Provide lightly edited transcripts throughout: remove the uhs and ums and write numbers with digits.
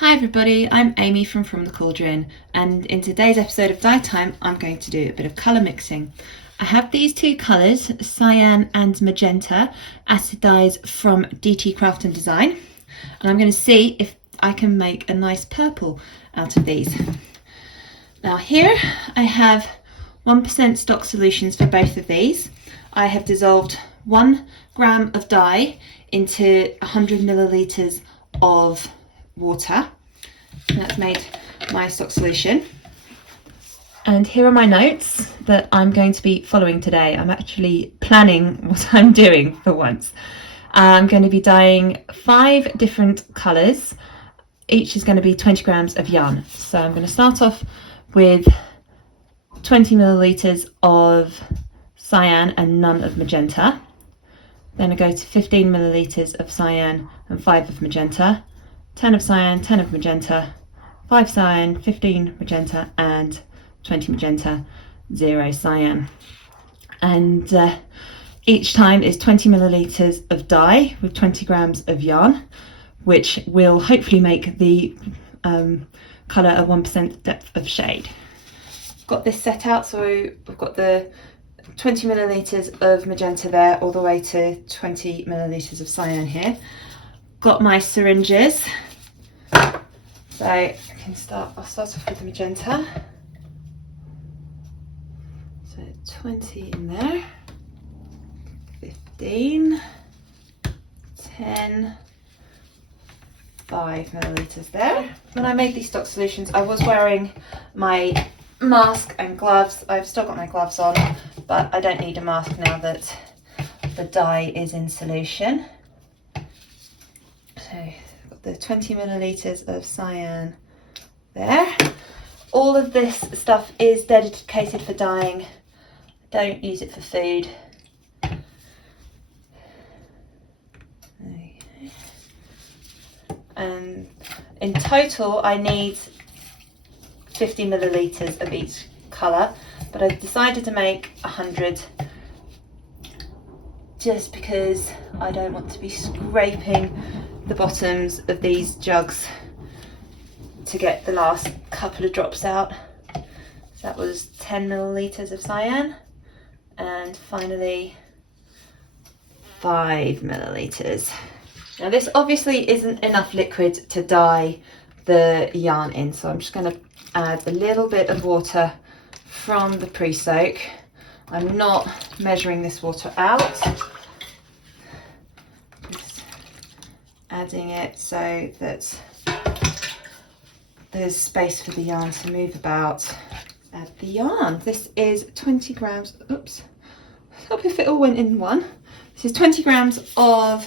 Hi everybody, I'm Amy from the Cauldron, and in today's episode of Dye Time I'm going to do a bit of colour mixing. I have these two colours, Cyan and Magenta, acid dyes from DT Craft and Design, and I'm going to see if I can make a nice purple out of these. Now here I have 1% stock solutions for both of these. I have dissolved 1 gram of dye into 100 millilitres of water, and that's made my stock solution. And here are my notes that I'm going to be following today. I'm actually planning what I'm doing for once. I'm going to be dyeing 5 different colours. Each is going to be 20 grams of yarn. So I'm going to start off with 20 millilitres of cyan and none of magenta. Then I go to 15 millilitres of cyan and 5 of magenta. 10 of cyan, 10 of magenta, 5 cyan, 15 magenta, and 20 magenta, 0 cyan. And each time is 20 millilitres of dye with 20 grams of yarn, which will hopefully make the colour a 1% depth of shade. Got this set out, so we've got the 20 millilitres of magenta there, all the way to 20 millilitres of cyan here. Got my syringes, so I'll start off with the magenta. So 20 in there, 15, 10, 5 millilitres there. When I made these stock solutions, I was wearing my mask and gloves. I've still got my gloves on, but I don't need a mask now that the dye is in solution. So I've got the 20 millilitres of cyan there. All of this stuff is dedicated for dyeing. Don't use it for food. Okay. And in total I need 50 millilitres of each colour, but I've decided to make 100 just because I don't want to be scraping the bottoms of these jugs to get the last couple of drops out. So that was 10 millilitres of cyan, and finally 5 millilitres. Now this obviously isn't enough liquid to dye the yarn in, so I'm just going to add a little bit of water from the pre-soak. I'm not measuring this water out, just adding it so that there's space for the yarn to move about. Add the yarn. This is 20 grams, oops, hope if it all went in one. This is 20 grams of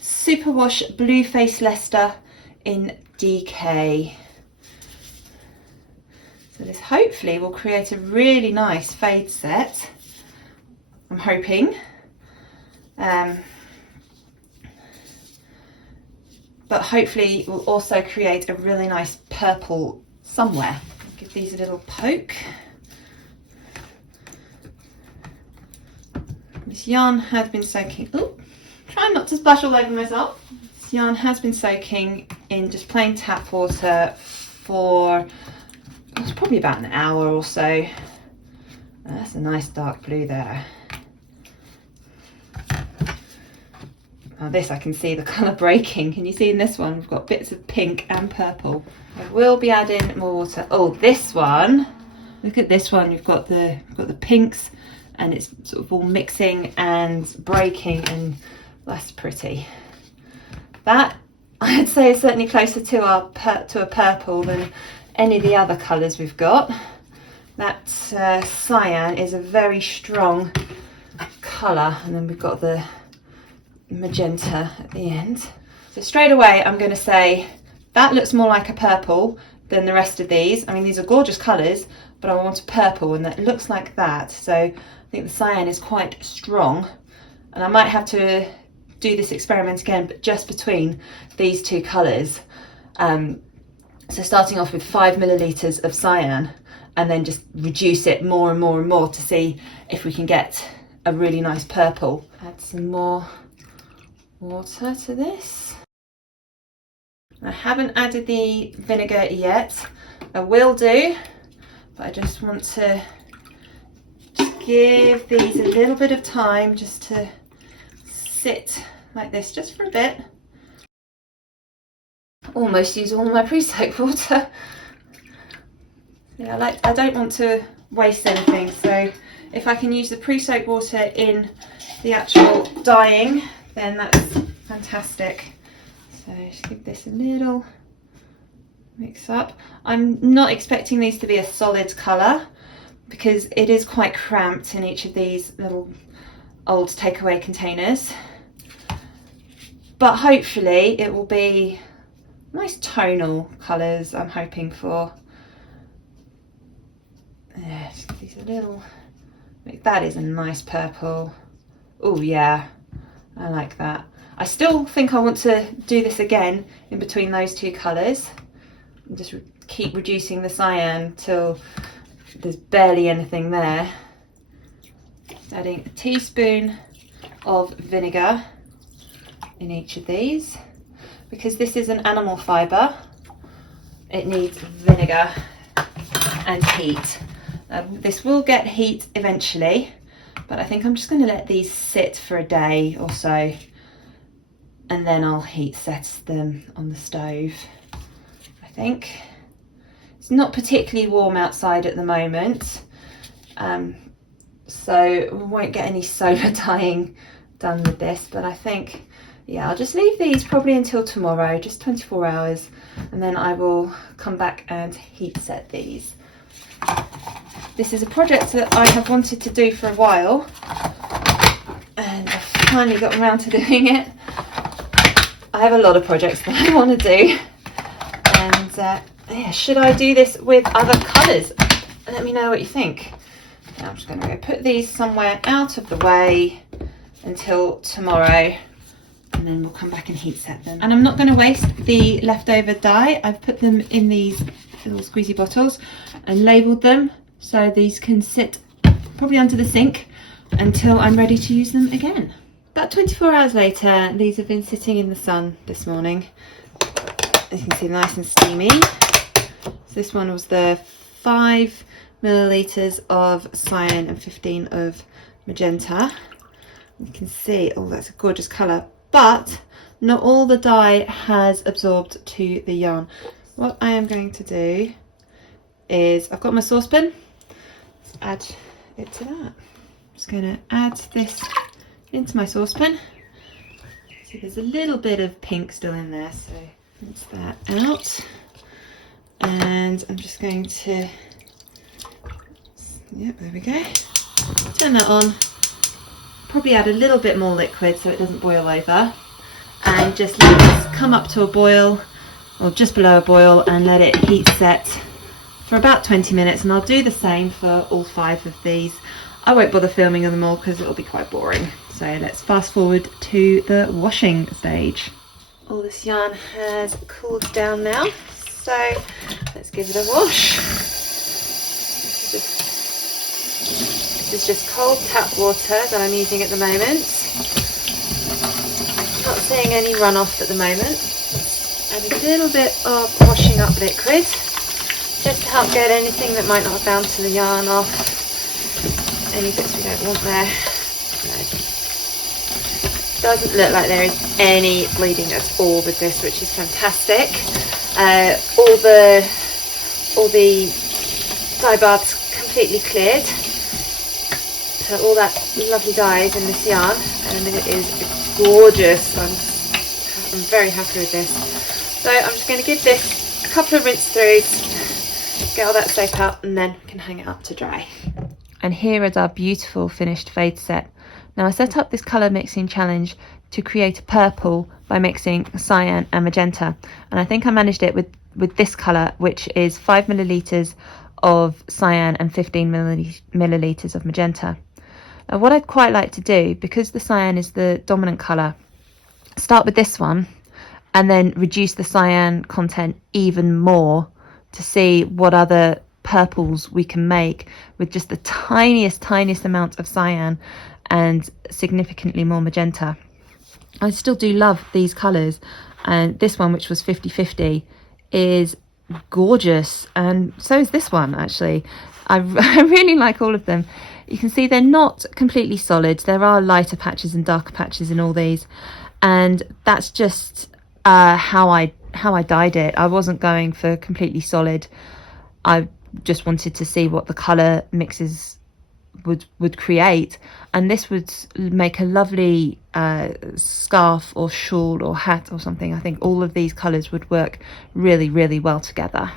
Superwash Blue Face Leicester in DK. So this hopefully will create a really nice fade set, I'm hoping. But hopefully will also create a really nice purple somewhere. Give these a little poke. This yarn has been soaking, oh, trying not to splash all over myself. This yarn has been soaking in just plain tap water for, it's probably about an hour or so. That's a nice dark blue there. Now this I can see the colour breaking. Can you see in this one we've got bits of pink and purple. I will be adding more water. Oh, this one, look at this one. You've got the pinks, and it's sort of all mixing and breaking, and that's pretty. That I'd say is certainly closer to a purple than any of the other colours we've got. That cyan is a very strong colour, and then we've got the magenta at the end. So straight away I'm going to say that looks more like a purple than the rest of these. I mean, these are gorgeous colours, but I want a purple, and that looks like that. So I think the cyan is quite strong, and I might have to do this experiment again, but just between these two colours. So starting off with 5 millilitres of cyan, and then just reduce it more and more and more to see if we can get a really nice purple. Add some more water to this. I haven't added the vinegar yet. I will do, but I just want to give these a little bit of time just to sit like this just for a bit. Almost use all my pre-soaked water. Yeah, I don't want to waste anything, so if I can use the pre-soaked water in the actual dyeing, then that's fantastic. So just give this a little mix up. I'm not expecting these to be a solid colour because it is quite cramped in each of these little old takeaway containers, but hopefully it will be nice tonal colours I'm hoping for. Yeah, just give these a little, that is a nice purple. Oh yeah, I like that. I still think I want to do this again in between those two colours. Just keep reducing the cyan till there's barely anything there. Just adding a teaspoon of vinegar in each of these. Because this is an animal fibre, it needs vinegar and heat. This will get heat eventually, but I think I'm just going to let these sit for a day or so, and then I'll heat set them on the stove. I think it's not particularly warm outside at the moment, so we won't get any solar dyeing done with this, but I think, yeah, I'll just leave these probably until tomorrow, just 24 hours, and then I will come back and heat set these. This is a project that I have wanted to do for a while, and I've finally got around to doing it. I have a lot of projects that I want to do, and yeah, should I do this with other colours? Let me know what you think. Now I'm just going to go put these somewhere out of the way until tomorrow, and then we'll come back and heat set them. And I'm not going to waste the leftover dye. I've put them in these little squeezy bottles and labelled them so these can sit probably under the sink until I'm ready to use them again. About 24 hours later, these have been sitting in the sun this morning. As you can see, nice and steamy. So this one was the 5 millilitres of cyan and 15 of magenta. You can see, oh, that's a gorgeous colour, but not all the dye has absorbed to the yarn. What I am going to do is, I've got my saucepan, let's add it to that. I'm just going to add this into my saucepan. See, there's a little bit of pink still in there, so rinse that out. And I'm just going to, yep, there we go. Turn that on. Probably add a little bit more liquid so it doesn't boil over, and just let this come up to a boil, or just below a boil, and let it heat set for about 20 minutes. And I'll do the same for all 5 of these. I won't bother filming them all because it'll be quite boring. So let's fast forward to the washing stage. All this yarn has cooled down now, so let's give it a wash. This is just cold tap water that I'm using at the moment. Not seeing any runoff at the moment. Add a little bit of washing up liquid just to help get anything that might not have bound to the yarn off. Any bits we don't want there. No. Doesn't look like there is any bleeding at all with this, which is fantastic. All the dye baths completely cleared. So all that lovely dye is in this yarn, and it is gorgeous. I'm very happy with this. So I'm just going to give this a couple of rinse throughs, get all that soap out, and then we can hang it up to dry. And here is our beautiful finished fade set. Now I set up this colour mixing challenge to create a purple by mixing cyan and magenta, and I think I managed it with this colour, which is 5 millilitres of cyan and 15 millilitres of magenta. Now what I'd quite like to do, because the cyan is the dominant colour, start with this one and then reduce the cyan content even more to see what other purples we can make with just the tiniest amount of cyan and significantly more magenta. I still do love these colours, and this one, which was 50/50, is gorgeous, and so is this one actually. I really like all of them. You can see they're not completely solid. There are lighter patches and darker patches in all these, and that's just how I dyed it. I wasn't going for completely solid. I just wanted to see what the colour mixes would create, and this would make a lovely scarf or shawl or hat or something. I think all of these colours would work really, really well together.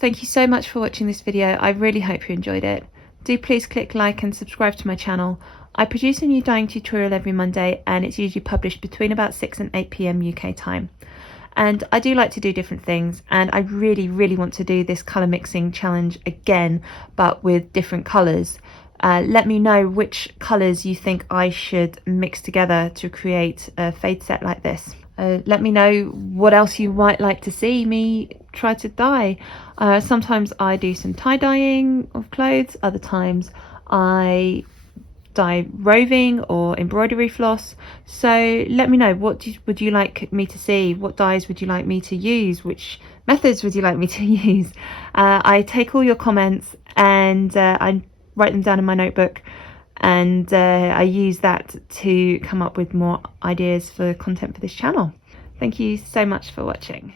Thank you so much for watching this video. I really hope you enjoyed it. Do please click like and subscribe to my channel. I produce a new dyeing tutorial every Monday, and it's usually published between about 6 and 8 p.m. UK time. And I do like to do different things, and I really, really want to do this colour mixing challenge again, but with different colours. Let me know which colours you think I should mix together to create a fade set like this. Let me know what else you might like to see me try to dye. Sometimes I do some tie-dyeing of clothes, other times I dye roving or embroidery floss. So let me know, what would you like me to see? What dyes would you like me to use? Which methods would you like me to use? I take all your comments and I write them down in my notebook, and I use that to come up with more ideas for content for this channel. Thank you so much for watching.